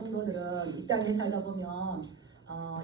성도들은 이 땅에 살다 보면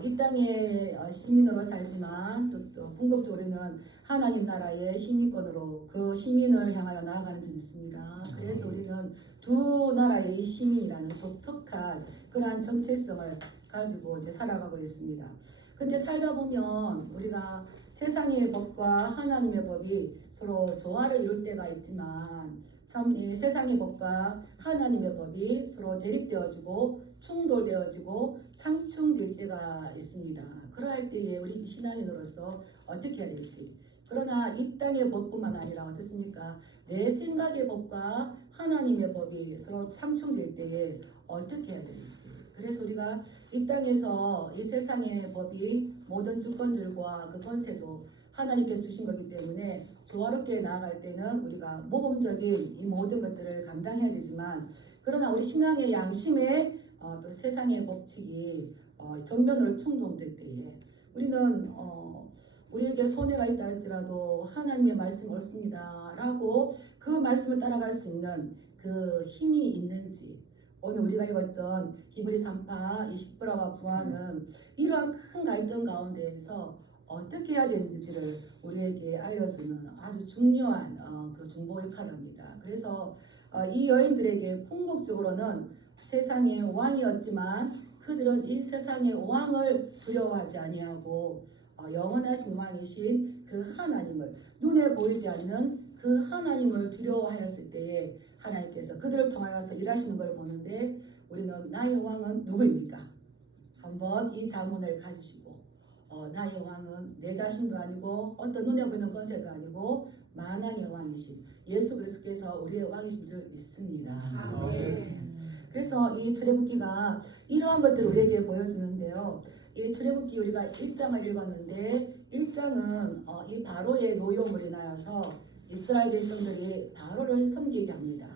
이 땅의 시민으로 살지만 또 궁극적으로는 하나님 나라의 시민권으로 그 시민을 향하여 나아가는 줄 믿습니다. 그래서 우리는 두 나라의 시민이라는 독특한 그러한 정체성을 가지고 이제 살아가고 있습니다. 근데 살다 보면 우리가 세상의 법과 하나님의 법이 서로 조화를 이룰 때가 있지만 참 이 세상의 법과 하나님의 법이 서로 대립되어지고 충돌되어지고 상충될 때가 있습니다. 그러할 때에 우리 신앙인으로서 어떻게 해야 될지. 그러나 이 땅의 법뿐만 아니라 어떻습니까? 내 생각의 법과 하나님의 법이 서로 상충될 때에 어떻게 해야 되는지. 그래서 우리가 이 땅에서 이 세상의 법이 모든 주권들과 그 권세도 하나님께서 주신 거기 때문에 조화롭게 나아갈 때는 우리가 모범적인 이 모든 것들을 감당해야 되지만, 그러나 우리 신앙의 양심에 또 세상의 법칙이 정면으로 충돌될 때에 우리는 우리에게 손해가 있다 할지라도 하나님의 말씀 옳습니다 라고 그 말씀을 따라갈 수 있는 그 힘이 있는지, 오늘 우리가 읽었던 히브리 3파 이 십부라와 부하는 이러한 큰 갈등 가운데에서 어떻게 해야 되는지를 우리에게 알려주는 아주 중요한 그 중보 역할을 합니다. 그래서 이 여인들에게 궁극적으로는 세상의 왕이었지만 그들은 이 세상의 왕을 두려워하지 아니하고 영원하신 왕이신 그 하나님을, 눈에 보이지 않는 그 하나님을 두려워하였을 때에 하나님께서 그들을 통하여서 일하시는 걸 보는데, 우리는 나의 왕은 누구입니까? 한번 이 자문을 가지시고 나의 왕은 내 자신도 아니고 어떤 눈에 보이는 권세도 아니고 만왕의 왕이신 예수 그리스도께서 우리의 왕이신 줄 믿습니다. 그래서 이 출애굽기가 이러한 것들을 우리에게 보여주는데요. 이 출애굽기 우리가 1장을 읽었는데 1장은 이 바로의 노여움으로 인하여서 이스라엘 백성들이 바로를 섬기게 합니다.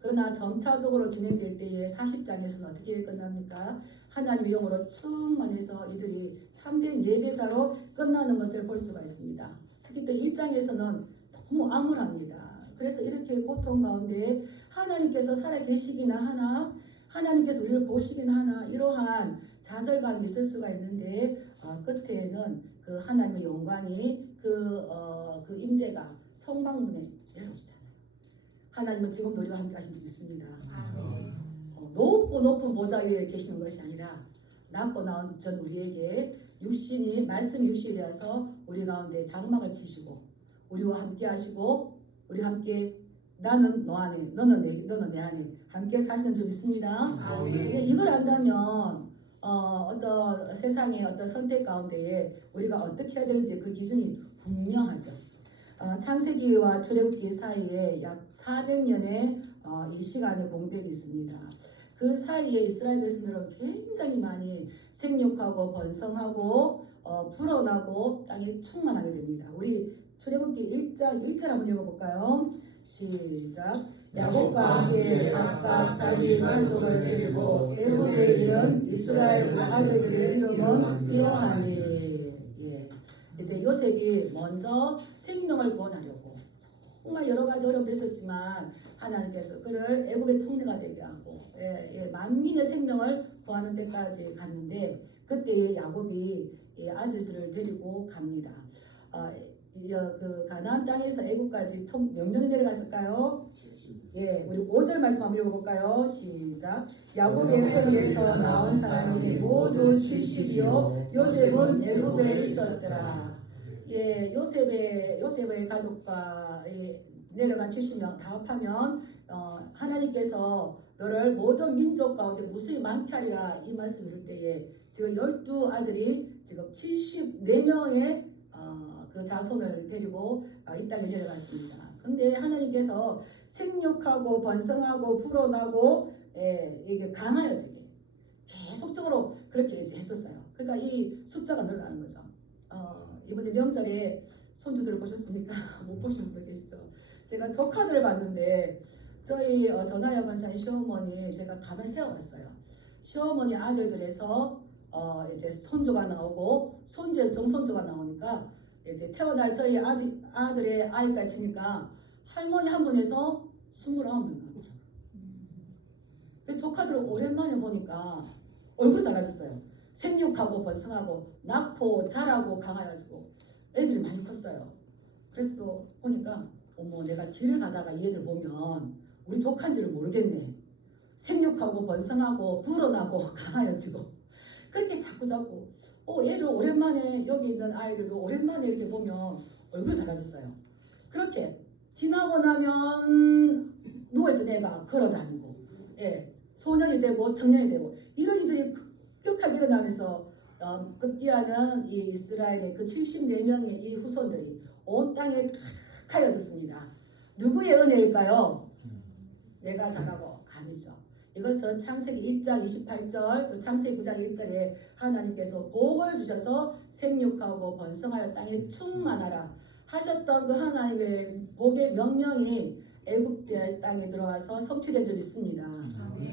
그러나 점차적으로 진행될 때에 40장에서는 어떻게 끝납니까? 하나님의 영으로 충만해서 이들이 참된 예배자로 끝나는 것을 볼 수가 있습니다. 특히 또 1장에서는 너무 암울합니다. 그래서 이렇게 고통 가운데 하나님께서 살아계시기나 하나, 하나님께서 우리를 보시기나 하나, 이러한 좌절감이 있을 수가 있는데 끝에는 그 하나님의 영광이 그 임재가 성막문에 열어지잖아요. 하나님은 지금도 우리와 함께 하신 줄 믿습니다. 높고 높은 보좌 위에 계시는 것이 아니라 낮고 나은 전 우리에게 육신이 말씀 육신이 되어서 우리 가운데 장막을 치시고 우리와 함께 하시고 우리 함께 나는 너 안에 너는 내 안에 함께 사시는 줄 믿습니다. 이걸 안다면 어떤 세상의 어떤 선택 가운데에 우리가 어떻게 해야 되는지 그 기준이 분명하죠. 창세기와 출애굽기 사이에 약 400년의 이 시간의 공백이 있습니다. 그 사이에 이스라엘 백성들은 굉장히 많이 생육하고 번성하고 불어나고 땅에 충만하게 됩니다. 우리 출애굽기 1장 1절 한번 읽어볼까요? 시작. 야곱과 함께 각각 자기 만족을 데리고 애굽에 이른 이스라엘 아들들의 이름은 이러하니. 이제 요셉이 먼저 생명을 구원하려고 정말 여러 가지 어려움도 있었지만 하나님께서 그를 애굽의 총리가 되게 하고 만민의 생명을 구하는 데까지 갔는데, 그때에 야곱이 아들들을 데리고 갑니다. 그 가나안 땅에서 애굽까지 총 몇 명이 내려갔을까요? 우리 5절 말씀 한번 읽어볼까요? 시작. 야곱의 편에서 나온 사람이 모두 70이요 요셉은 애굽에 있었더라. 요셉의 가족과 내려간 70명 다 합하면 하나님께서 너를 모든 민족 가운데 무수히 많게 하리라 이 말씀 이룰 때에 지금 12아들이 지금 74명의 그 자손을 데리고 이 땅에 내려갔습니다. 근데 하나님께서 생육하고 번성하고 불어나고 이게 강하여지게 계속적으로 그렇게 이제 했었어요. 그러니까 이 숫자가 늘어나는 거죠. 이번에 명절에 손주들을 보셨습니까? 못 보신 분들 계시죠? 제가 조카들을 봤는데 저희 전하여 권사의 시어머니 제가 가만 세워봤어요. 시어머니 아들들에서 이제 손주가 나오고 손주에서 정손주가 나오니까 이제 태어날 저희 아들의 아이까지 치니까 할머니 한 분에서 29명 나오더라고요. 그래서 조카들을 오랜만에 보니까 얼굴이 달라졌어요. 생육하고 번성하고 낳고 자라고 강해가지고 애들이 많이 컸어요. 그래서 또 보니까 어머, 내가 길을 가다가 이 애들 보면 우리 조카인지를 모르겠네. 생육하고 번성하고 불어나고 강하여지고 그렇게 자꾸 애를 오랜만에 여기 있는 아이들도 오랜만에 이렇게 보면 얼굴이 달라졌어요. 그렇게 지나고 나면 누워있던 애가 걸어다니고, 예, 소년이 되고 청년이 되고 이런 이들이 급격하게 일어나면서 급기야는 이 이스라엘의 그 74명의 이 후손들이 온 땅에 가득하여졌습니다. 누구의 은혜일까요? 내가 잘하고 아니죠. 이것은 창세기 1장 28절 또 창세기 9장 1절에 하나님께서 복을 주셔서 생육하고 번성하여 땅에 충만하라 하셨던 그 하나님의 복의 명령이 애굽 땅에 들어와서 성취된 줄 믿습니다.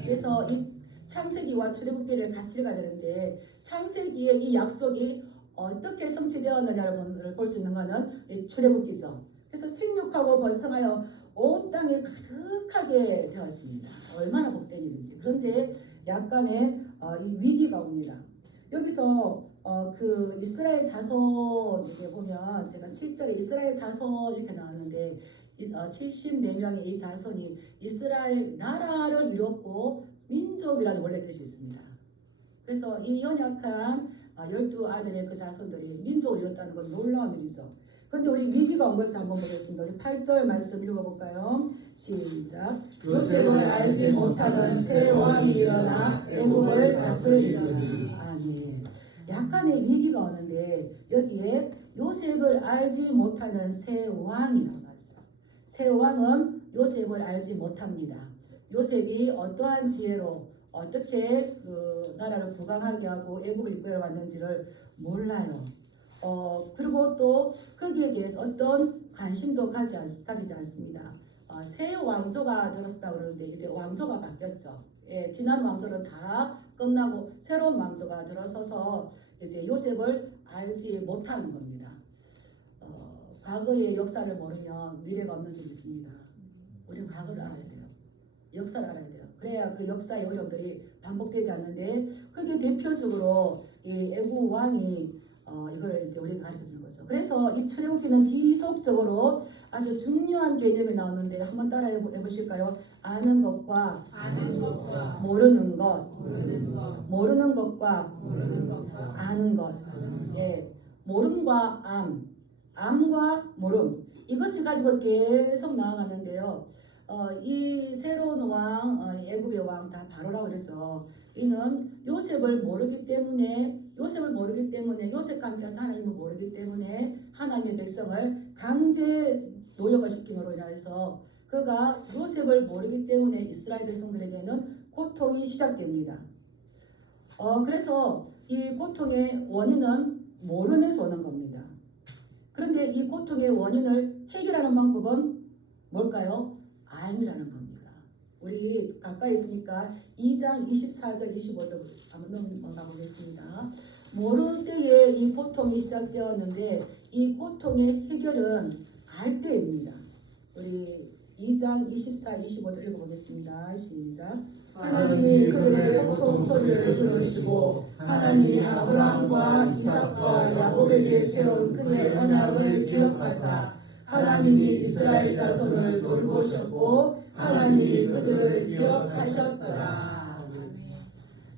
그래서 이 창세기와 출애굽기를 같이 읽어야 되는데 창세기의 이 약속이 어떻게 성취되었느냐를 볼 수 있는 것은 이 출애굽기죠. 그래서 생육하고 번성하여 온 땅에 가득하게 되었습니다. 얼마나 복된 일인지. 그런데 약간의 이 위기가 옵니다. 여기서 그 이스라엘 자손 이렇게 보면 제가 7절에 이스라엘 자손 이렇게 나왔는데 74명의 이 자손이 이스라엘 나라를 이뤘고 민족이라는 원래 뜻이 있습니다. 그래서 이 연약한 12아들의 그 자손들이 민족을 이뤘다는 건 놀라운 일이죠. 그런데 우리 위기가 온 것을 한번 보겠습니다. 우리 8절 말씀 읽어볼까요? 시작. 요셉을 알지 못하는 새 왕이 일어나 애굽을 다스리더니. 아멘. 약간의 위기가 오는데 여기에 요셉을 알지 못하는 새 왕이라고 했어요. 새 왕은 요셉을 알지 못합니다. 요셉이 어떠한 지혜로 어떻게 그 나라를 부강하게 하고 애굽을 이끌어 왔는지를 몰라요. 그리고 또 거기에 대해서 어떤 관심도 가지지 않습니다. 새 왕조가 들었다고 그러는데 이제 왕조가 바뀌었죠. 예, 지난 왕조는 다 끝나고 새로운 왕조가 들어서서 이제 요셉을 알지 못하는 겁니다. 과거의 역사를 모르면 미래가 없는 줄 믿습니다. 우리는 과거를 알아야 돼요. 역사를 알아야 돼요. 그래야 그 역사의 어려움들이 반복되지 않는데 그게 대표적으로 이 애국 왕이 이걸 이제 우리가 가르쳐 주는 거죠. 그래서 이 출애굽기는 지속적으로 아주 중요한 개념이 나오는데 한번 따라해 보실까요? 아는 것과 모르는 것, 모르는 것과 아는 것. 예, 모름과 암과 모름. 이것을 가지고 계속 나아가는데요. 이 새로운 왕, 애굽의 왕 다 바로라고 그러죠. 이는 요셉을 모르기 때문에 요셉과 함께 하나님을 모르기 때문에 하나님의 백성을 강제 노역을 시킴으로 인해서 그가 요셉을 모르기 때문에 이스라엘 백성들에게는 고통이 시작됩니다. 그래서 이 고통의 원인은 모름에서 오는 겁니다. 그런데 이 고통의 원인을 해결하는 방법은 뭘까요? 알미라는 겁니다. 우리 가까이 있으니까 2장 24절 25절 한번 넘어가 보겠습니다. 모를 때에 이 고통이 시작되었는데 이 고통의 해결은 알 때입니다. 우리 2장 24, 25절 읽어보겠습니다. 시작. 하나님이 그들의 고통 소리를 들으시고 하나님이 아브라함과 이삭과 야곱에게 세운 그의 언약을 기억하사 하나님이 이스라엘 자손을 돌보셨고 하나님이 그들을 기억하셨더라.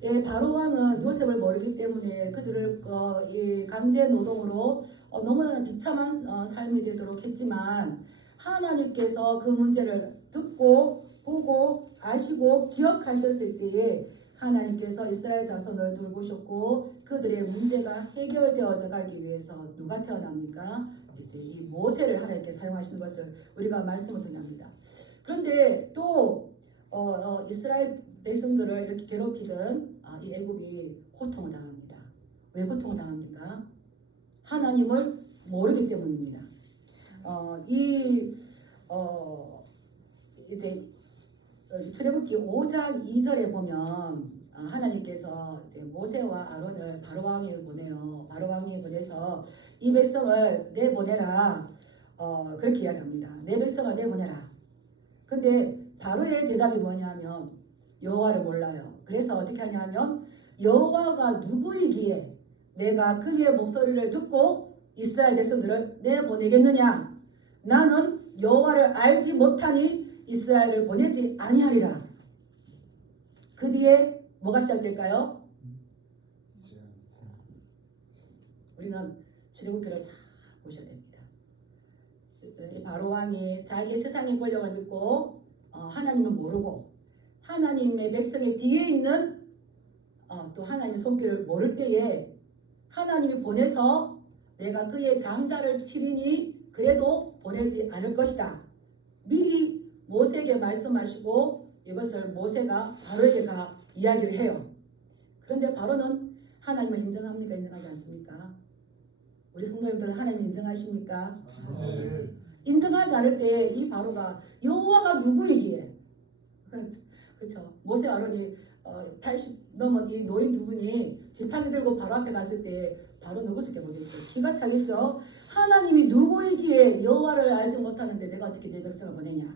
예, 바로 왕은 요셉을 모르기 때문에 그들을 이 강제 노동으로 너무나 비참한 삶이 되도록 했지만 하나님께서 그 문제를 듣고 보고 아시고 기억하셨을 때에 하나님께서 이스라엘 자손을 돌보셨고 그들의 문제가 해결되어져 가기 위해서 누가 태어납니까? 이제 이 모세를 하나님께 사용하시는 것을 우리가 말씀을 드립니다. 그런데 또 이스라엘 백성들을 이렇게 괴롭히던 이 애굽이 고통을 당합니다. 왜 고통을 당합니까? 하나님을 모르기 때문입니다. 이제 출애굽기 5장 2절에 보면 하나님께서 이제 모세와 아론을 바로 왕에게 보내요. 바로 왕에게 보내서 이 백성을 내보내라. 그렇게 이야기합니다. 내 백성을 내보내라. 근데 바로의 대답이 뭐냐면 여호와를 몰라요. 그래서 어떻게 하냐면 여호와가 누구이기에 내가 그의 목소리를 듣고 이스라엘 백성들을 내보내겠느냐? 나는 여호와를 알지 못하니 이스라엘을 보내지 아니하리라. 그 뒤에 뭐가 시작될까요? 우리는 출애굽기를 잘 보셔야 됩니다. 바로 왕이 자기 세상의 권력을 믿고 하나님을 모르고 하나님의 백성의 뒤에 있는 또 하나님의 손길을 모를 때에 하나님이 보내서 내가 그의 장자를 치리니 그래도 보내지 않을 것이다. 미리 모세에게 말씀하시고 이것을 모세가 바로에게 이야기를 해요. 그런데 바로는 하나님을 인정합니까? 인정하지 않습니까? 우리 성도님들은 하나님을 인정하십니까? 인정하지 않을 때 이 바로가 여호와가 누구이기에 그렇죠. 모세 아론이 80 넘은 이 노인 두 분이 지팡이 들고 바로 앞에 갔을 때 바로는 우습게 보겠죠. 기가 차겠죠. 하나님이 누구이기에 여호와를 알지 못하는데 내가 어떻게 내 백성을 보내냐.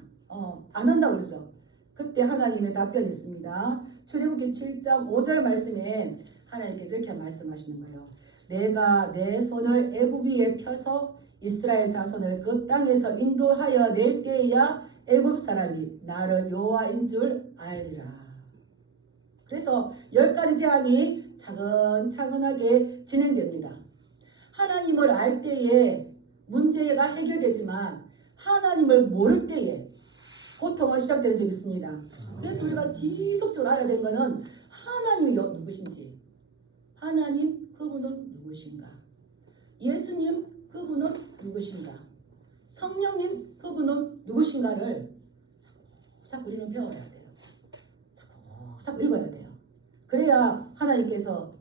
안 한다고 그러죠. 그때 하나님의 답변이 있습니다. 출애굽기 7장 5절 말씀에 하나님께서 이렇게 말씀하시는 거예요. 내가 내 손을 애굽 위에 펴서 이스라엘 자손을 그 땅에서 인도하여 낼 때에야 애굽 사람이 나를 여호와인 줄 알리라. 그래서 10가지 재앙이 차근차근하게 진행됩니다. 하나님을 알 때에 문제가 해결되지만 하나님을 모를 때에 고통은 시작되는 점 있습니다. 그래서 우리가 지속적으로 알아야 되는 것은 하나님이 누구신지, 하나님 그분은 누구신가, 예수님 그분은 누구신가, 성령님 그분은 누구신가를 자꾸 우리는 배워야 돼요. 자꾸 읽어야 돼요. 그래야 하나님께서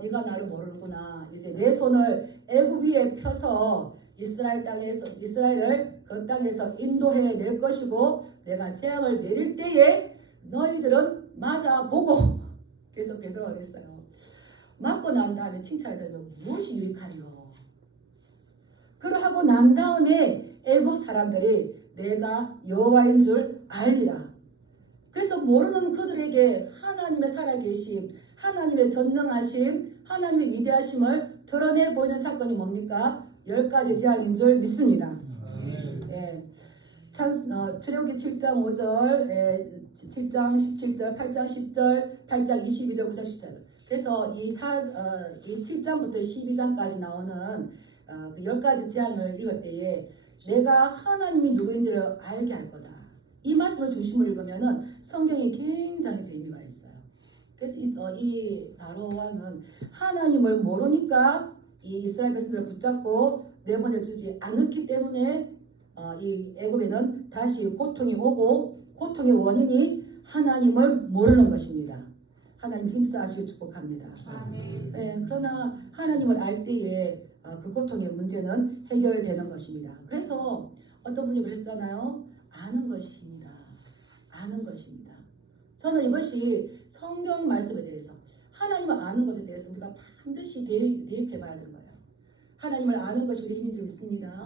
네가 나를 모르는구나. 이제 내 손을 애굽 위에 펴서 이스라엘을 그 땅에서 인도해 낼 것이고 내가 재앙을 내릴 때에 너희들은 맞아 보고. 그래서 베드로가 그랬어요. 맞고 난 다음에 칭찬을 들으면 무엇이 유익하리요? 그러하고 난 다음에 애굽 사람들이 내가 여호와인 줄 알리라. 그래서 모르는 그들에게 하나님의 살아계심, 하나님의 전능하심, 하나님의 위대하심을 드러내 보이는 사건이 뭡니까? 10가지 재앙인 줄 믿습니다. 예. 출애굽기 7장 5절, 7장 17절, 8장 10절, 8장 22절, 9장 10절. 그래서 이 7장부터 12장까지 나오는 그 10가지 재앙을 읽을 때에 내가 하나님이 누구인지를 알게 할 거다. 이 말씀을 중심으로 읽으면은 성경에 굉장히 재미가 있어요. 그래서 이 바로 왕은 하나님을 모르니까 이 이스라엘 백성들을 붙잡고 내보내주지 않았기 때문에 이 애굽에는 다시 고통이 오고 고통의 원인이 하나님을 모르는 것입니다. 하나님 힘쓰시길 축복합니다. 네, 그러나 하나님을 알 때에 그 고통의 문제는 해결되는 것입니다. 그래서 어떤 분이 그랬잖아요. 아는 것입니다. 아는 것입니다. 저는 이것이 성경 말씀에 대해서 하나님을 아는 것에 대해서 우리가 반드시 대입해 봐야 되는 거예요. 하나님을 아는 것이 우리 힘인 줄 믿습니다.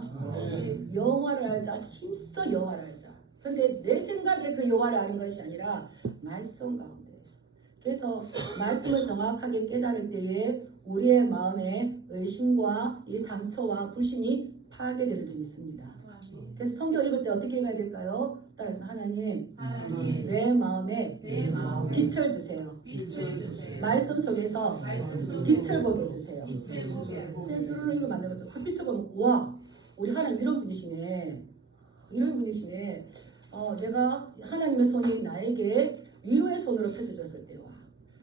여호와를 알자. 힘써 여호와를 알자. 그런데 내 생각에 그 여호와를 아는 것이 아니라 말씀 가운데에서. 그래서 말씀을 정확하게 깨달을 때에 우리의 마음에 의심과 이 상처와 불신이 파괴되는 줄 믿습니다. 그래서 성경 읽을 때 어떻게 해야 될까요? 따라서 하나님 내 마음에 빛을 주세요. 말씀 속에서 빛을 보게 해주세요. 그냥 주르륵 이거 만들었죠. 그 빛을 보면 우와 우리 하나님 이런 분이시네. 이런 분이시네. 내가 하나님의 손이 나에게 위로의 손으로 펼쳐졌을 때와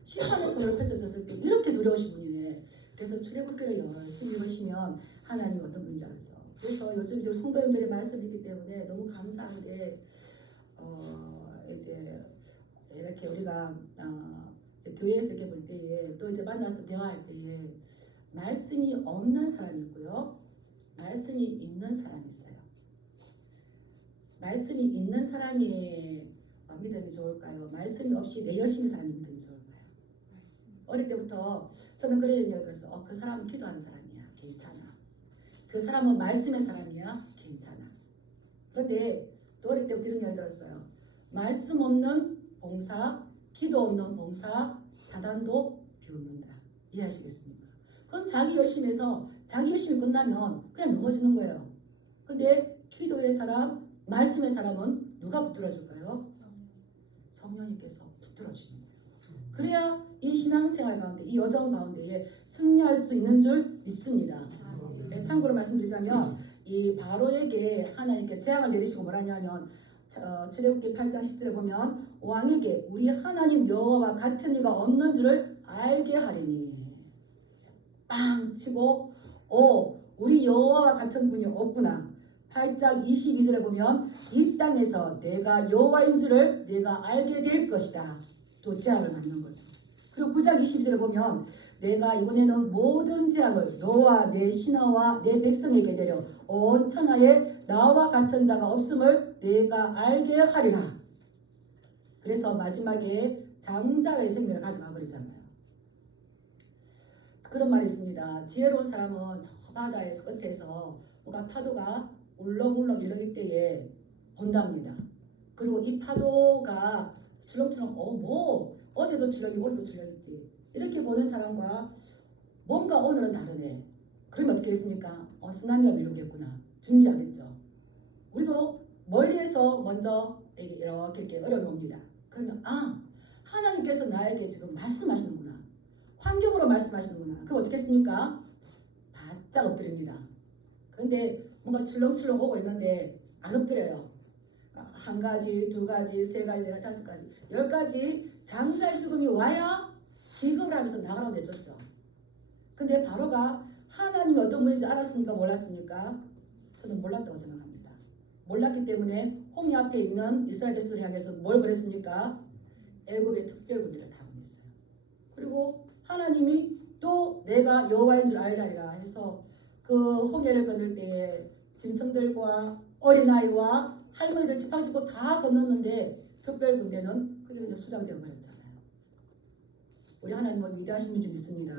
심판의 손으로 펼쳐졌을 때 이렇게 두려우신 분이네. 그래서 출애굽기를 열심히 읽으시면 하나님 어떤 분인지 알죠. 그래서 요즘 이제 성도님들의 말씀이기 때문에 너무 감사한데 이제 이렇게 우리가 이제 교회에서 이렇게 볼 때에 또 이제 만나서 대화할 때에 말씀이 없는 사람이 있고요, 말씀이 있는 사람이 있어요. 말씀이 있는 사람이 믿음이 좋을까요? 말씀이 없이 내 열심히 사람이 믿음이 좋을까요? 어릴 때부터 저는 그런 얘기를 들었어. 그 사람은 기도하는 사람이야. 괜찮아. 그 사람은 말씀의 사람이야. 괜찮아. 그런데 또 어릴 때부터 이런 얘기를 들었어요. 말씀 없는 봉사, 기도 없는 봉사 사단도 비웃는다. 이해하시겠습니까? 그건 자기 열심히 해서 자기 열심히 끝나면 그냥 넘어지는 거예요. 근데 기도의 사람, 말씀의 사람은 누가 붙들어 줄까요? 성령님께서 붙들어 주시는 거예요. 그래야 이 신앙생활 가운데, 이 여정 가운데에 승리할 수 있는 줄 믿습니다. 네, 참고로 말씀드리자면 이 바로에게 하나님께 재앙을 내리시고 뭐라냐면 출애굽기 8장 10절에 보면 왕에게 우리 하나님 여호와와 같은 이가 없는 줄을 알게 하리니 빵 치고 우리 여호와와 같은 분이 없구나. 8장 22절에 보면 이 땅에서 내가 여호와인 줄을 내가 알게 될 것이다. 또 재앙을 받는 거죠. 그리고 9장 22절에 보면 내가 이번에는 모든 재앙을 너와 내 신하와 내 백성에게 내려 온 천하에 나와 같은 자가 없음을 내가 알게 하리라. 그래서 마지막에 장자의 생명을 가져가 버리잖아요. 그런 말이 있습니다. 지혜로운 사람은 저 바다의 끝에서 뭔가 파도가 울렁울렁 일렁일 때에 본답니다. 그리고 이 파도가 출렁출렁 어제도 출렁이고 오늘도 출렁있지 이렇게 보는 사람과 뭔가 오늘은 다르네. 그러면 어떻게 했습니까? 쓰나미가 밀려오겠구나. 준비하겠죠. 우리도 멀리에서 먼저 이렇게 어려움이 옵니다. 그러면 하나님께서 나에게 지금 말씀하시는구나. 환경으로 말씀하시는구나. 그럼 어떻게 했습니까? 바짝 엎드립니다. 그런데 뭔가 출렁출렁 오고 있는데 안 엎드려요. 한 가지, 두 가지, 세 가지, 네 가지, 다섯 가지, 10가지 장자의 죽음이 와야 기겁을 하면서 나가라고 내줬죠. 근데 바로가 하나님이 어떤 분인지 알았습니까? 몰랐습니까? 저는 몰랐다고 생각합니다. 몰랐기 때문에 홍해 앞에 있는 이스라엘 백성을 향해서 뭘 보냈습니까? 애굽의 특별군대를 다 보냈어요. 그리고 하나님이 또 내가 여호와인 줄 알게 하리라 해서 그 홍해를 건널 때에 짐승들과 어린아이와 할머니들 집합짓고 다 건넜는데 특별군대는 그게 그냥 수장되어 버렸잖아요. 우리 하나님은 위대하신 분 줄 믿습니다.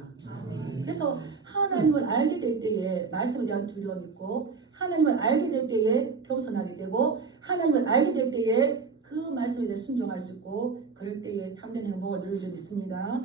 그래서 하나님을 알게 될 때에 말씀에 대한 두려움이 있고 하나님을 알게 될 때에 겸손하게 되고 하나님을 알게 될 때에 그 말씀에 대해 순종할 수 있고 그럴 때에 참된 행복을 누릴 줄 믿습니다.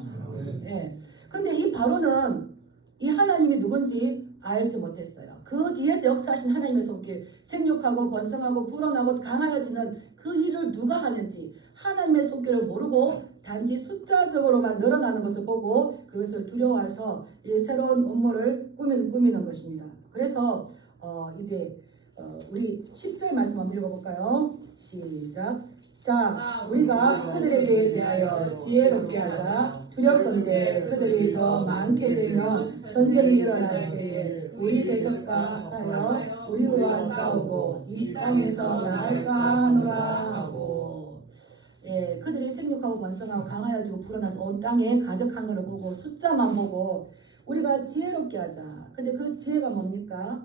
네. 근데 이 바로는 이 하나님이 누군지 알지 못했어요. 그 뒤에서 역사하신 하나님의 손길, 생육하고 번성하고 불어나고 강하여지는 그 일을 누가 하는지 하나님의 손길을 모르고 단지 숫자적으로만 늘어나는 것을 보고 그것을 두려워해서 이 새로운 업무를 꾸미는 것입니다. 그래서 이제 우리 10절 말씀 한번 읽어볼까요? 시작. 자, 우리가 그들에게 대하여 지혜롭게 하자. 두렵건대 그들이 더 많게 되면 전쟁이 일어날 때에 우리 대적과 하여 우리와 싸우고 이 땅에서 나갈까 하노라 하고. 예, 그들이 생육하고 번성하고 강하여지고 불어나서 온 땅에 가득한 것을 보고 숫자만 보고 우리가 지혜롭게 하자. 근데 그 지혜가 뭡니까?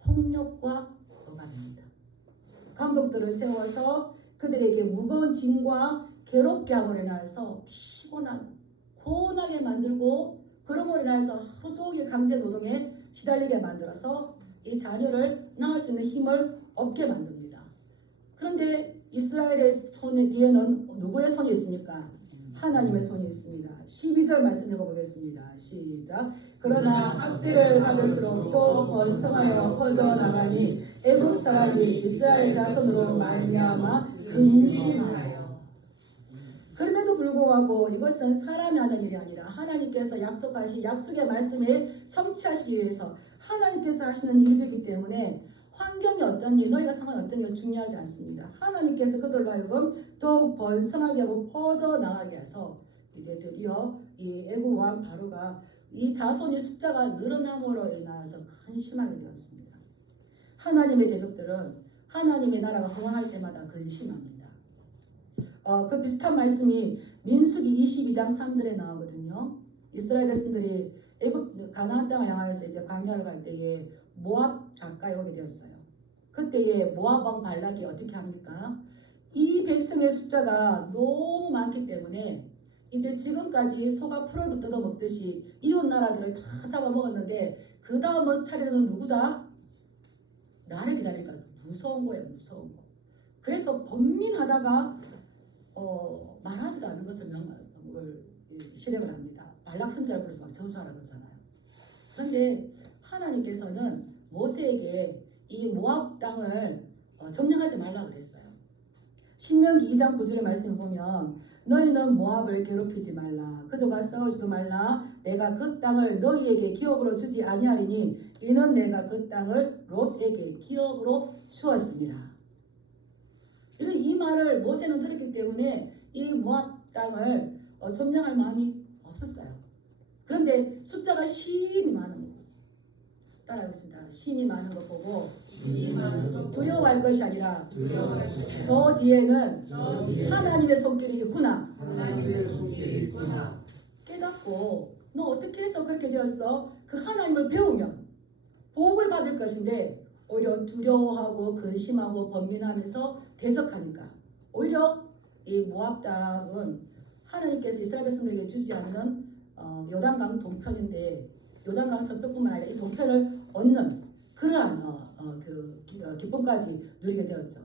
폭력과 억압입니다. 감독들을 세워서 그들에게 무거운 짐과 괴롭게 함으로 인하여서 피곤하고 고나게 만들고 그러므로 인하여서 하루 종일 강제 노동에 시달리게 만들어서 이 자녀를 낳을 수 있는 힘을 없게 만듭니다. 그런데 이스라엘의 손 뒤에는 누구의 손이 있습니까? 하나님의 손이 있습니다. 12절 말씀 읽어보겠습니다. 시작. 그러나 학대를 받을수록 또 번성하여 퍼져나가니 애굽 사람이 이스라엘 자손으로 말미암아 근심하여. 그럼에도 불구하고 이것은 사람이 하는 일이 아니라 하나님께서 약속하신 약속의 말씀을 성취하시기 위해서 하나님께서 하시는 일이기 때문에 환경이 어떤지 너희가 상황이 어떤지가 중요하지 않습니다. 하나님께서 그들로 하여금 더욱 번성하게 하고 퍼져나가게 해서 이제 드디어 이 애굽 왕 바로가 이 자손의 숫자가 늘어남으로 인하여서 근심하게 되었습니다. 하나님의 대적들은 하나님의 나라가 흥황할 때마다 근심합니다. 그 비슷한 말씀이 민수기 22장 3절에 나오거든요. 이스라엘 백성들이 애굽 가나안 땅을 향하여서 이제 광야를 갈 때에 모압 가까이 오게 되었어요. 그때에 모압 왕 발락이 어떻게 합니까? 이 백성의 숫자가 너무 많기 때문에 이제 지금까지 소가 풀을 뜯어 먹듯이 이웃 나라들을 다 잡아먹었는데 그 다음 차례는 누구다? 나를 기다리니까 무서운 거예요. 무서운 거. 그래서 번민하다가 말하지도 않은 것을 실행을 합니다. 발락 선지자를 불러서 저주하라 그러잖아요. 그런데 하나님께서는 모세에게 이 모압 땅을 점령하지 말라 그랬어요. 신명기 2장 9절의 말씀을 보면 너희는 모압을 괴롭히지 말라. 그들과 싸우지도 말라. 내가 그 땅을 너희에게 기업으로 주지 아니하리니 이는 내가 그 땅을 롯에게 기업으로 주었습니다. 이 말을 모세는 들었기 때문에 이 모압 땅을 점령할 마음이 없었어요. 그런데 숫자가 심히 많은 거 따라하겠습니다. 심히 많은 것 보고 두려워할 것이 아니라 저 뒤에는 하나님의 손길이 있구나. 깨닫고 너 어떻게 해서 그렇게 되었어? 그 하나님을 배우면 복을 받을 것인데 오히려 두려워하고 근심하고 번민하면서 대적하니까 오히려 이 모압 땅은 하나님께서 이스라엘 백성들에게 주지 않는 요단강 동편인데 요단강 서편뿐만 아니라 이 동편을 얻는 그러한 기쁨까지 누리게 되었죠.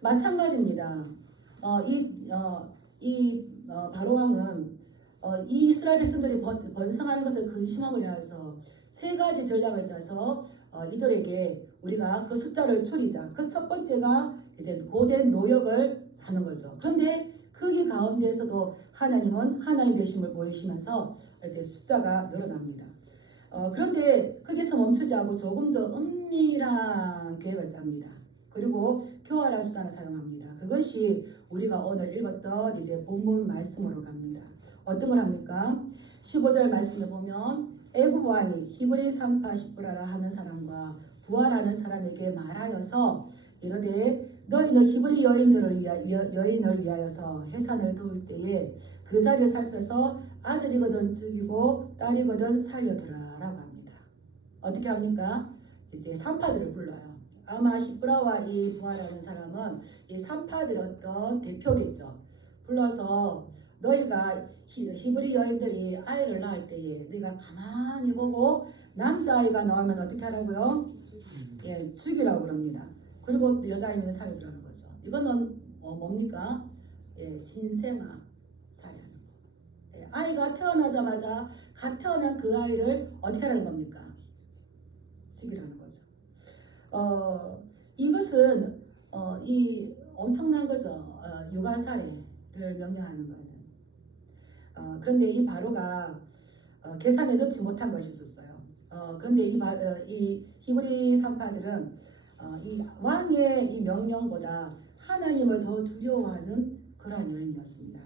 마찬가지입니다. 바로왕은 이 이스라엘 백성들이 번성하는 것을 근심함으로 인해서 세 가지 전략을 짜서 이들에게 우리가 그 숫자를 줄이자. 그 첫 번째가 이제 고된 노역을 하는 거죠. 그런데 그 가운데에서도 하나님은 하나님 되심을 보이시면서 이제 숫자가 늘어납니다. 그런데 거기서 멈추지 않고 조금 더 은밀한 계획을 짭니다. 그리고 교활한 수단을 사용합니다. 그것이 우리가 오늘 읽었던 이제 본문 말씀으로 갑니다. 어떤 걸 합니까? 15절 말씀을 보면 애굽 왕이 히브리 산파 십부라라 하는 사람과 부하라는 사람에게 말하여서 이르되 너희는 히브리 여인을 위하여서 해산을 도울 때에 그 자리를 살펴서 아들이거든 죽이고 딸이거든 살려두라라고 합니다. 어떻게 합니까? 이제 산파들을 불러요. 아마 십부라와 이 부하라는 사람은 이 산파들의 어떤 대표겠죠. 불러서 너희가 히브리 여인들이 아이를 낳을 때에 너희가 가만히 보고 남자아이가 나오면 어떻게 하라고요? 예, 죽이라고 그럽니다. 그리고 여자아이면 살려주라는 거죠. 이거는 뭡니까? 예, 신생아 살해하는 거. 예, 아이가 태어나자마자 갓 태어난 그 아이를 어떻게 하라는 겁니까? 죽이라는 거죠. 이것은 이 엄청난 거죠. 육아 살해를 명령하는 거예요. 그런데 이 바로가 계산에 넣지 못한 것이 있었어요. 그런데 이 히브리 산파들은 이 왕의 이 명령보다 하나님을 더 두려워하는 그러한 여인이었습니다.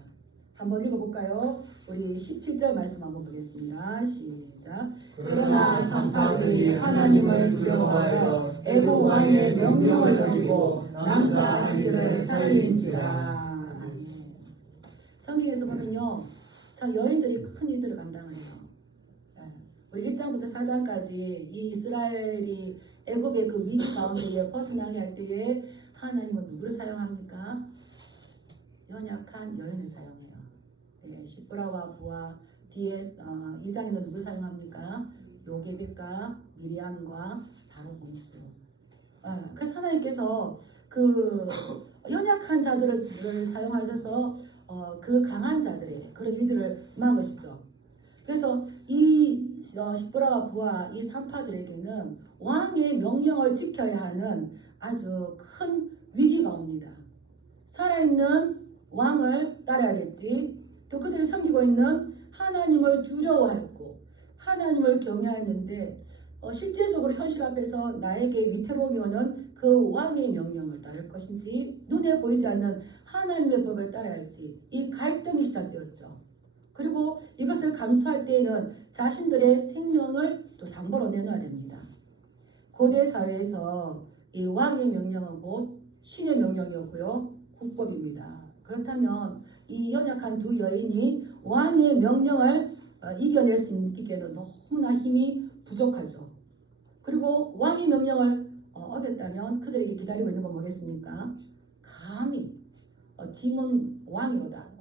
한번 읽어볼까요? 우리 17절 말씀 한번 보겠습니다. 시작. 그러나 산파들이 하나님을 두려워하여 애굽 왕의 명령을 어기고 남자 아이들을 살린지라. 성경에서 보면요, 참 여인들이 큰 일들을 감당해요. 우리 1장부터 4장까지 이 이스라엘이 애굽의 그 위기 가운데에 벗어나게 할 때에 하나님은 누구를 사용합니까? 연약한 여인을 사용해요. 예, 십부라와 부하 뒤에 2장에는 누구를 사용합니까? 요게벳과 미리암과 바로 공수. 그래서 하나님께서 그 연약한 자들을 사용하셔서 그 강한 자들의 그런 일들을 막으시죠. 그래서 이 십부라와 부하 이 산파들에게는 왕의 명령을 지켜야 하는 아주 큰 위기가 옵니다. 살아있는 왕을 따라야 될지 또 그들이 섬기고 있는 하나님을 두려워하고 하나님을 경외하는데 실제적으로 현실 앞에서 나에게 위태로움이 오는 그 왕의 명령을 따를 것인지 눈에 보이지 않는 하나님의 법을 따라야 할지 이 갈등이 시작되었죠. 그리고 이것을 감수할 때에는 자신들의 생명을 또 담보로 내놔야 됩니다. 고대 사회에서 이 왕의 명령은 곧 신의 명령이었고요. 국법입니다. 그렇다면 이 연약한 두 여인이 왕의 명령을 이겨낼 수 있기에는 너무나 힘이 부족하죠. 그리고 왕의 명령을 어겼다면 그들에게 기다리고 있는 건 뭐겠습니까? 감히 짐은 왕이로다.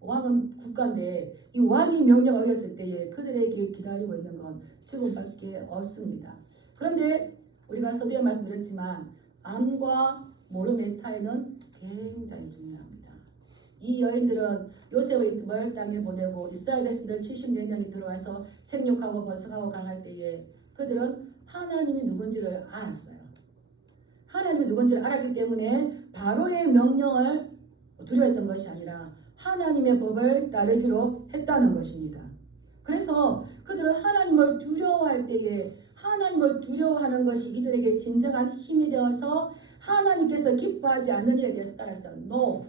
왕은 국가인데 이 왕이 명령 어겼을 때에 그들에게 기다리고 있는 건 죽음밖에 없습니다. 그런데 우리가 서두에 말씀드렸지만 암과 모름의 차이는 굉장히 중요합니다. 이 여인들은 요셉을 땅에 보내고 이스라엘 백성들 74명이 들어와서 생육하고 번성하고 강할 때에 그들은 하나님이 누군지를 알았어요. 하나님이 누군지를 알았기 때문에 바로의 명령을 두려워했던 것이 아니라 하나님의 법을 따르기로 했다는 것입니다. 그래서 그들은 하나님을 두려워할 때에 하나님을 두려워하는 것이 이들에게 진정한 힘이 되어서 하나님께서 기뻐하지 않는 일에 대해서 따라서 No.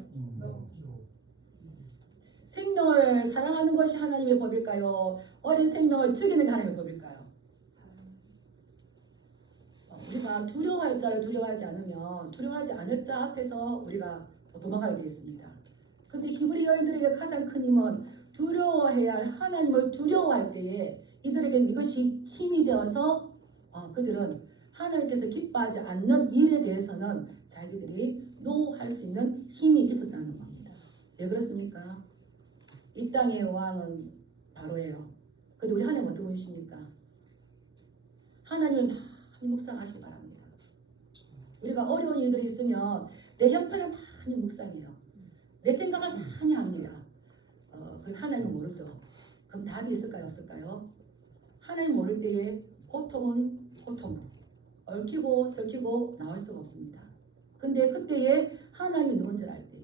생명을 사랑하는 것이 하나님의 법일까요? 어린 생명을 죽이는 게 하나님의 법일까요? 우리가 두려워할 자를 두려워하지 않으면 두려워하지 않을 자 앞에서 우리가 도망가게 되어 있습니다. 근데 히브리 여인들에게 가장 큰 힘은 두려워해야 할 하나님을 두려워할 때에 이들에게 이것이 힘이 되어서 그들은 하나님께서 기뻐하지 않는 일에 대해서는 자기들이 노할 수 있는 힘이 있었다는 겁니다. 왜 그렇습니까? 이 땅의 왕은 바로예요. 근데 우리 하나님 어떤 분이십니까? 하나님을 많이 묵상하시기 바랍니다. 우리가 어려운 일들이 있으면 내 형편을 많이 묵상해요. 내 생각을 많이 합니다. 그럼 하나님은 모르죠. 그럼 답이 있을까요? 없을까요? 하나님 모를 때에 고통은 고통으로 얽히고 설키고 나올 수가 없습니다. 근데 그때에 하나님이 누군지를 알 때에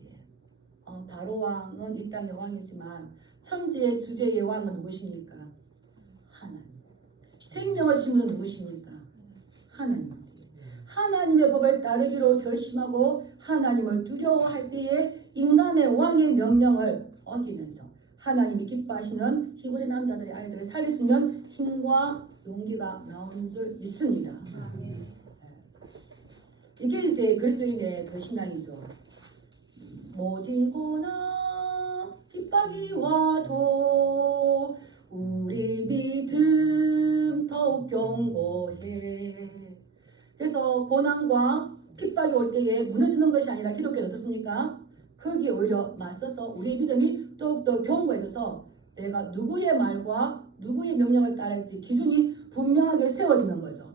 바로 왕은 이 땅의 왕이지만 천지의 주제의 왕은 누구십니까? 하나님. 생명을 주신 분은 누구십니까? 하나님. 하나님의 법을 따르기로 결심하고 하나님을 두려워할 때에 인간의 왕의 명령을 어기면서 하나님이 기뻐하시는 히브리 남자들의 아이들을 살릴 수 있는 힘과 용기가 나오는 줄 믿습니다. 이게 이제 그리스도인의 그 신앙이죠. 모진고나 핍박이 와도 우리 믿음 더욱 견고해. 그래서 고난과 핍박이 올 때에 무너지는 것이 아니라 기독교는 어떻습니까? 거기에 오히려 맞서서 우리의 믿음이 더욱더 견고해져서 내가 누구의 말과 누구의 명령을 따를지 기준이 분명하게 세워지는 거죠.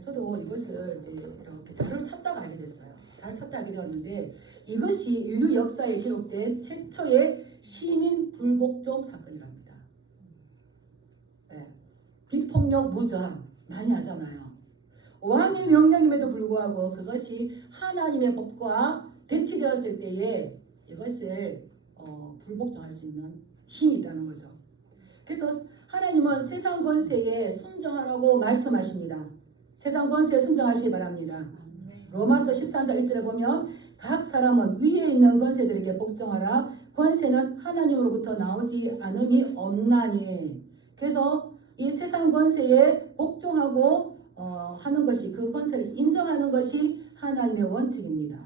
저도 이것을 이제 이렇게 자료를 찾다가 알게 됐어요. 자료를 찾다가 알게 되었는데 이것이 인류 역사에 기록된 최초의 시민 불복종 사건이랍니다. 네. 비폭력 무저항 많이 하잖아요. 왕의 명령임에도 불구하고 그것이 하나님의 법과 대치되었을 때에 이것을 불복종할 수 있는 힘이 있다는 거죠. 그래서 하나님은 세상 권세에 순종하라고 말씀하십니다. 세상 권세에 순종하시기 바랍니다. 로마서 13장 1절에 보면 각 사람은 위에 있는 권세들에게 복종하라. 권세는 하나님으로부터 나오지 않음이 없나니. 그래서 이 세상 권세에 복종하고 하는 것이 그 권세를 인정하는 것이 하나님의 원칙입니다.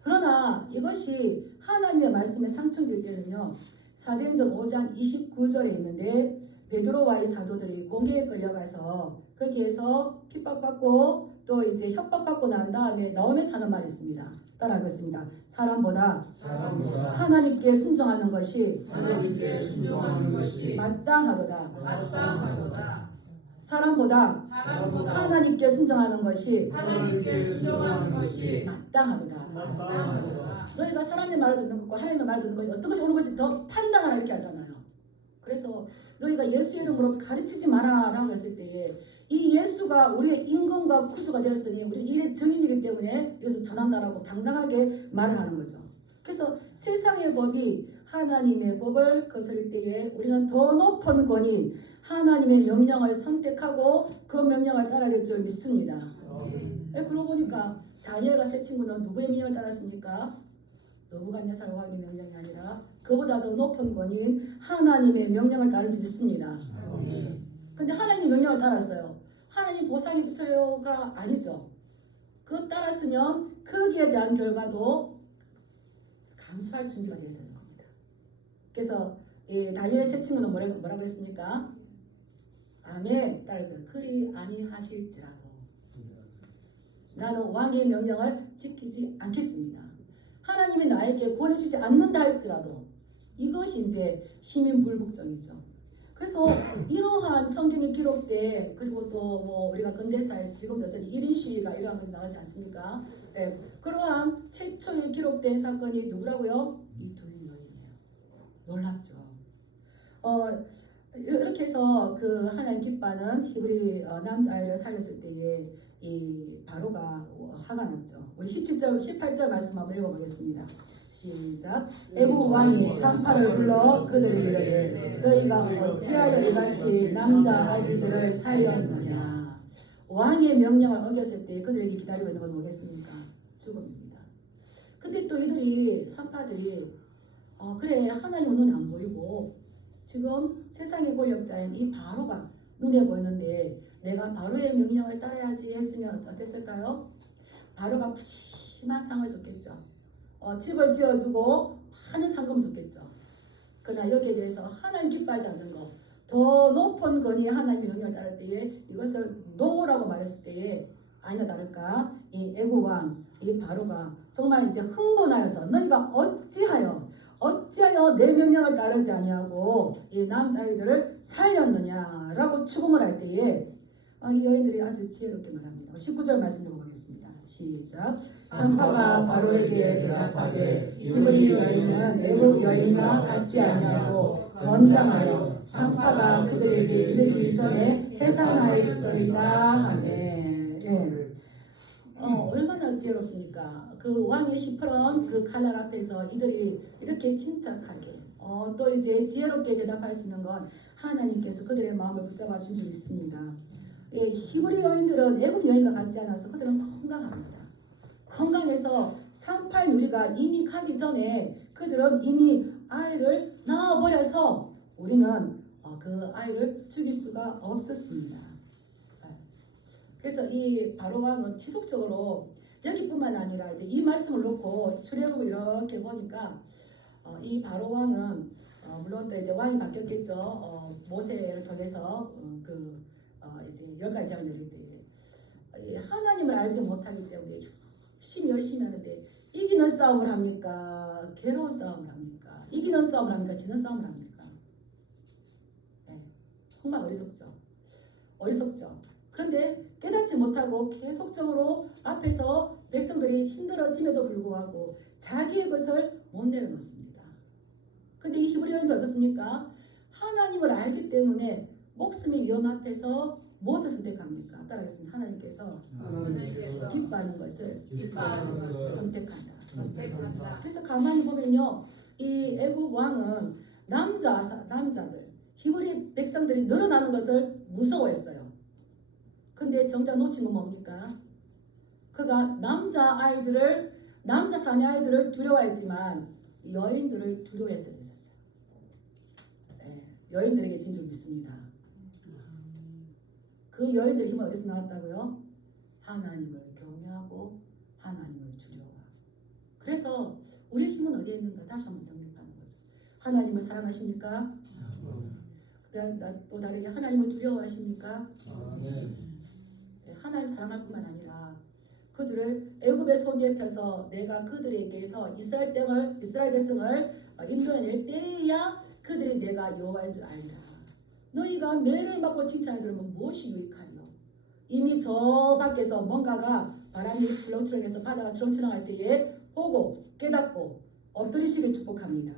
그러나 이것이 하나님의 말씀에 상충될 때는요. 사도행전 5장 29절에 있는데 베드로와 이 사도들이 공개에 끌려가서 거기에서 핍박받고 또 이제 협박받고 난 다음에 나오면서 하는 말이 있습니다. 따라하겠습니다. 사람보다 하나님께 순종하는 것이 마땅하도다. 사람보다 하나님께 순종하는 것이 마땅하도다. 너희가 사람의 말을 듣는 것과 하나님의 말을 듣는 것이 어떤 것이 옳은 것인지 더 판단하라 이렇게 하잖아요. 그래서 너희가 예수 이름으로 가르치지 마라 라고 했을 때에 이 예수가 우리의 임금과 구주가 되었으니 우리 일의 증인이기 때문에 이것을 전한다라고 당당하게 말을 하는 거죠. 그래서 세상의 법이 하나님의 법을 거스를 때에 우리는 더 높은 권위 하나님의 명령을 선택하고 그 명령을 따라야 될 줄 믿습니다. 그러고 보니까 다니엘과 세 친구는 누구의 명령을 따랐습니까? 느부갓네살 왕의 명령이 아니라 그보다 더 높은 권위인 하나님의 명령을 따른 줄 믿습니다. 근데 하나님의 명령을 따랐어요. 하나님 보상해 주세요가 아니죠. 그거 따랐으면 거기에 대한 결과도 감수할 준비가 되어 있는 겁니다. 그래서 다니엘의 세 친구는 뭐라고 했습니까? 아멘 따라서 그리 아니하실지라도 나는 왕의 명령을 지키지 않겠습니다. 하나님이 나에게 구원해 주지 않는다 할지라도 이것이 이제 시민 불복종이죠. 그래서 이러한 성경에 기록돼 그리고 또 뭐 우리가 근대사에서 지금도 여전히 1인 시위가 이러한 것이 나오지 않습니까? 예, 그러한 최초에 기록된 사건이 누구라고요? 이 두 여인이에요. 놀랍죠. 이렇게 해서 그 하나님 기뻐하는 히브리 남자아이를 살렸을 때에 이 바로가 화가 났죠. 우리 17절, 18절 말씀 한번 읽어보겠습니다. 시작. 애국 왕이 산파를 불러 그들에게 이르되 너희가 어찌하여 이같이 남자 아기들을 살렸느냐. 왕의 명령을 어겼을 때 그들에게 기다리고 있는 건 뭐겠습니까? 죽음입니다. 근데 또 이들이 산파들이 그래 하나님은 눈에 안 보이고 지금 세상의 권력자인 이 바로가 눈에 보이는데 내가 바로의 명령을 따라야지 했으면 어땠을까요? 바로가 푸짐한 상을 줬겠죠. 집을 지어주고 많은 상금 줬겠죠. 그러나 여기에 대해서 하나님 기뻐하지 않는 것, 더 높은 권위의 하나님의 명령을 따를 때에 이것을 노라고 말했을 때에 아니나 다를까 이 애국 왕, 이 바로가 정말 이제 흥분하여서 너희가 어찌하여 내 명령을 따르지 아니하고 이 남자아이들을 살렸느냐라고 추궁을 할 때에 이 여인들이 아주 지혜롭게 말합니다. 19절 말씀 읽어보겠습니다. 시작. 산파가 바로에게 대답하되 히브리 여인은 애국 여인과 같지 아니하고 건장하여 산파가 그들에게 이르기 전에 해산하였더이다 하네. 예. 얼마나 지혜롭습니까? 그 왕의 시퍼런 그 칼날 앞에서 이들이 이렇게 침착하게 또 이제 지혜롭게 대답할 수 있는 건 하나님께서 그들의 마음을 붙잡아 준 줄 믿습니다. 예, 히브리 여인들은 애국 여인과 같지 않아서 그들은 건강합니다. 건강해서 산파의 누리가 이미 가기 전에 그들은 이미 아이를 낳아버려서 우리는 그 아이를 죽일 수가 없었습니다. 그래서 이 바로 왕은 지속적으로 여기뿐만 아니라 이제 이 말씀을 놓고 출애굽을 이렇게 보니까 이 바로 왕은 물론 또 이제 왕이 바뀌었겠죠. 모세를 통해서 이제 10가지 재앙을 내릴 때 하나님을 알지 못하기 때문에 열심히 하는데 이기는 싸움을 합니까? 괴로운 싸움을 합니까? 이기는 싸움을 합니까? 지는 싸움을 합니까? 네, 정말 어리석죠. 그런데 깨닫지 못하고 계속적으로 앞에서 백성들이 힘들어짐에도 불구하고 자기의 것을 못 내려놓습니다. 근데 이 히브리 여인도 어떻습니까? 하나님을 알기 때문에 목숨의 위험 앞에서 무엇을 선택합니까? 따라하겠습니다. 하나님께서 기뻐하는 것을 선택한다. 그래서 가만히 보면요, 이 애국 왕은 남자들 히브리 백성들이 늘어나는 것을 무서워했어요. 근데 정작 놓친 건 뭡니까? 그가 남자 사내 아이들을 두려워했지만 여인들을 두려워했어야 됐었어요. 네, 여인들에게 진 줄 믿습니다. 그 여인들의 힘은 어디서 나왔다고요? 하나님을 경외하고 하나님을 두려워하고. 그래서 우리의 힘은 어디에 있는가? 다시 한번 정립하는 거죠. 하나님을 사랑하십니까? 또 다르게 하나님을 두려워하십니까? 하나님 사랑할 뿐만 아니라 그들을 애굽의 손에 펴서 내가 그들에게서 이스라엘 백성을 인도해낼 때에야 그들이 내가 여호와인 줄 알리라. 너희가 매를 맞고 칭찬을 들으면 무엇이 유익하뇨? 이미 저 밖에서 뭔가가 바람이 출렁출렁해서 바다가 출렁출렁할 때에 보고 깨닫고 엎드리시길 축복합니다.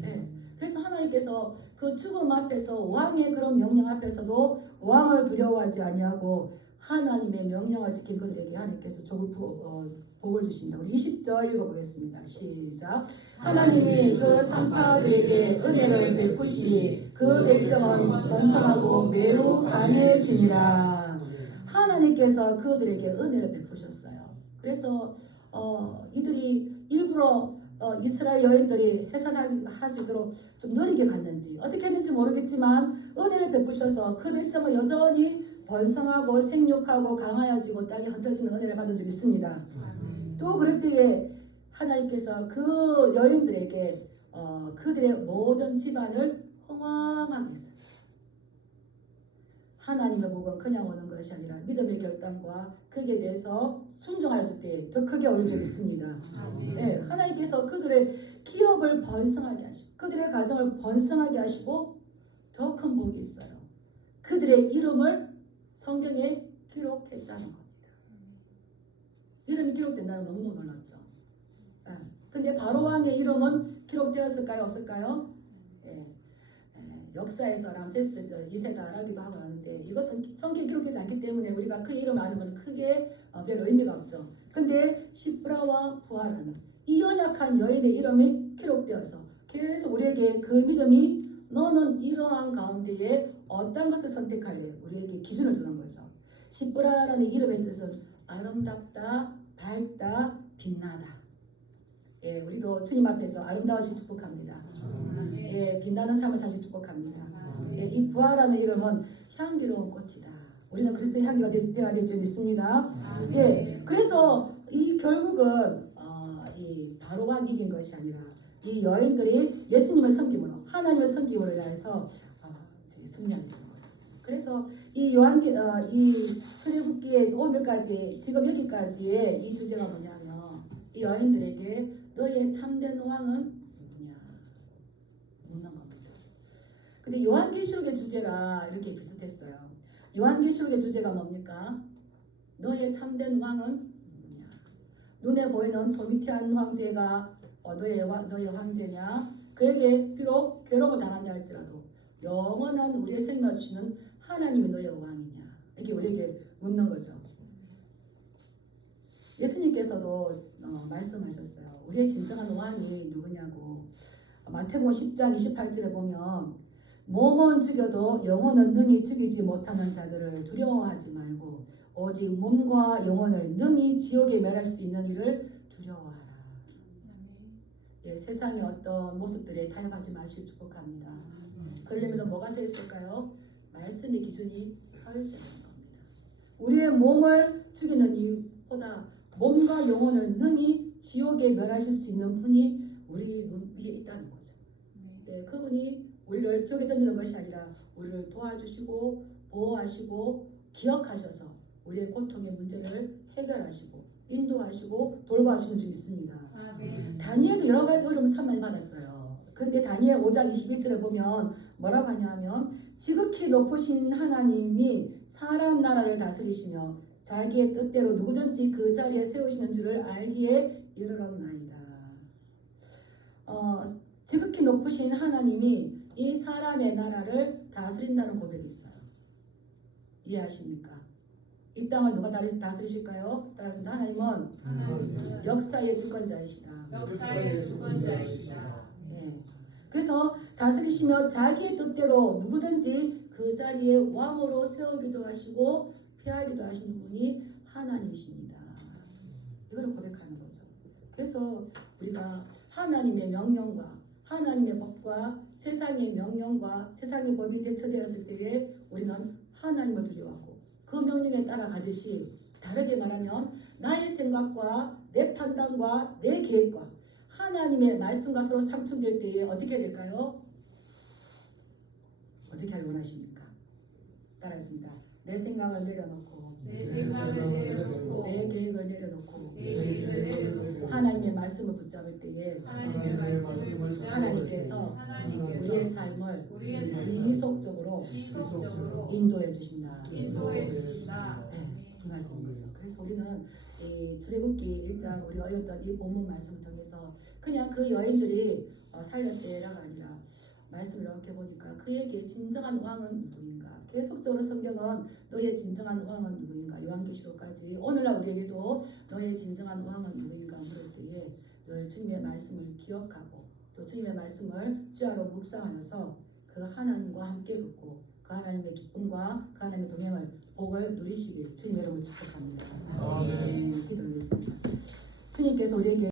네. 그래서 하나님께서 그 죽음 앞에서 왕의 그런 명령 앞에서도 왕을 두려워하지 아니하고 하나님의 명령을 지킨 그들에게 하나님께서 복을 주십니다. 우리 20절 읽어보겠습니다. 시작. 하나님이 그 산파들에게 은혜를 베푸시니 그 백성은 번성하고 매우 강해지니라. 하나님께서 그들에게 은혜를 베푸셨어요. 그래서 이들이 일부러 이스라엘 여인들이 해산할 수 있도록 좀 느리게 갔는지 어떻게 했는지 모르겠지만 은혜를 베푸셔서 그 백성은 여전히 번성하고 생육하고 강하여지고 땅이 흩어지는 은혜를 받은 줄 믿습니다. 또 그럴 때에 하나님께서 그 여인들에게 그들의 모든 집안을 흥왕하게 했어요. 하나님의 복은 그냥 오는 것이 아니라 믿음의 결단과 거기에 대해서 순종하였을 때 더 크게 오는 줄 믿습니다. 네, 하나님께서 그들의 기업을 번성하게 하시고 그들의 가정을 번성하게 하시고 더 큰 복이 있어요. 그들의 이름을 성경에 기록했다는 겁니다. 이름이 기록된다는 거 너무너무 놀랍죠. 근데 바로왕의 이름은 기록되었을까요? 없을까요? 역사에서 람세스 2세다라기도 하고 하는데 이것은 성경에 기록되지 않기 때문에 우리가 그 이름을 아는 건 크게 별 의미가 없죠. 근데 시브라와 부하라는 이 연약한 여인의 이름이 기록되어서 계속 우리에게 그 믿음이 너는 이러한 가운데에 어떤 것을 선택할래? 우리에게 기준을 주는 거죠. 시브라라는 이름의 뜻은 아름답다, 밝다, 빛나다. 우리도 주님 앞에서 아름다워지기 축복합니다. 빛나는 삶을 사실 축복합니다. 이 부하라는 이름은 향기로운 꽃이다. 우리는 그리스도의 향기가 되어야 될 줄 믿습니다. 그래서 이 결국은 이 바로왕 이긴 것이 아니라 이 여인들이 예수님을 섬김으로 하나님을 섬김으로 인해서 승리하게 되는 거죠. 그래서 이 이 출애굽기의 오늘까지 지금 여기까지의 이 주제가 뭐냐면 이 여인들에게 너의 참된 왕은 누구냐 묻는 겁니다. 근데 요한계시록의 주제가 이렇게 비슷했어요. 요한계시록의 주제가 뭡니까? 너의 참된 왕은 누구냐? 눈에 보이는 도미티안 황제가 너의 황제냐? 그에게 비록 괴로움을 당한다 할지라도 영원한 우리의 생명을 주시는 하나님이 너의 왕이냐? 이렇게 우리에게 묻는 거죠. 예수님께서도 말씀하셨어요. 우리의 진정한 왕이 누구냐고. 마태복음 10장 28절에 보면 몸은 죽여도 영혼은 능히 죽이지 못하는 자들을 두려워하지 말고 오직 몸과 영혼을 능히 지옥에 멸할 수 있는 이를 두려워하라. 세상의 어떤 모습들에 타협하지 마시기 축복합니다. 그러려면 뭐가 서 있을까요? 말씀의 기준이 서 있어야 하는 겁니다. 우리의 몸을 죽이는 이보다 몸과 영혼을 능히 지옥에 멸하실 수 있는 분이 우리 눈 위에 있다는 거죠. 그분이 우리를 지옥에 던지는 것이 아니라 우리를 도와주시고 보호하시고 기억하셔서 우리의 고통의 문제를 해결하시고 인도하시고 돌봐주시는 줄 믿습니다. 다니엘도 여러 가지 어려움을 참 많이 받았어요. 그런데 다니엘 5장 21절에 보면 뭐라고 하냐면 지극히 높으신 하나님이 사람 나라를 다스리시며 자기의 뜻대로 누구든지 그 자리에 세우시는 줄을 알기에 이르렀나이다. 지극히 높으신 하나님이 이 사람의 나라를 다스린다는 고백이 있어요. 이해하십니까? 이 땅을 누가 다스리실까요? 따라서 하나님은 역사의 주권자이시다. 그래서 다스리시며 자기의 뜻대로 누구든지 그 자리에 왕으로 세우기도 하시고 피하기도 하시는 분이 하나님이십니다. 이걸 고백하는 거죠. 그래서 우리가 하나님의 명령과 하나님의 법과 세상의 명령과 세상의 법이 대처되었을 때에 우리는 하나님을 두려워하고 그 명령에 따라가듯이 다르게 말하면 나의 생각과 내 판단과 내 계획과 하나님의 말씀과 서로 상충될 때에 어떻게 될까요? 어떻게 하길 원하십니까? 따라했습니다. 내 생각을 내려놓고 내 계획을 내려놓고 하나님의 말씀을 붙잡을 때에 하나님께서 우리의 삶을 지속적으로 인도해 주신다. 이 말씀인 거죠. 그래서 우리는 이 출애굽기 1장 우리가 읽었던 이 본문 말씀을 통해서 그냥 그 여인들이 살렸대라가 아니라 말씀을 이렇게 보니까 그에게 진정한 왕은 누구인가? 계속적으로 성경은 너의 진정한 왕은 누구인가? 요한계시록까지 오늘날 우리에게도 너의 진정한 왕은 누구인가 물을 때에 늘 주님의 말씀을 기억하고 또 주님의 말씀을 주야로 묵상하여서 그 하나님과 함께 걷고 그 하나님의 기쁨과 그 하나님의 동행을 복을 누리시길 주님의 이름으로 축복합니다. 기도하겠습니다. 주님께서 우리에게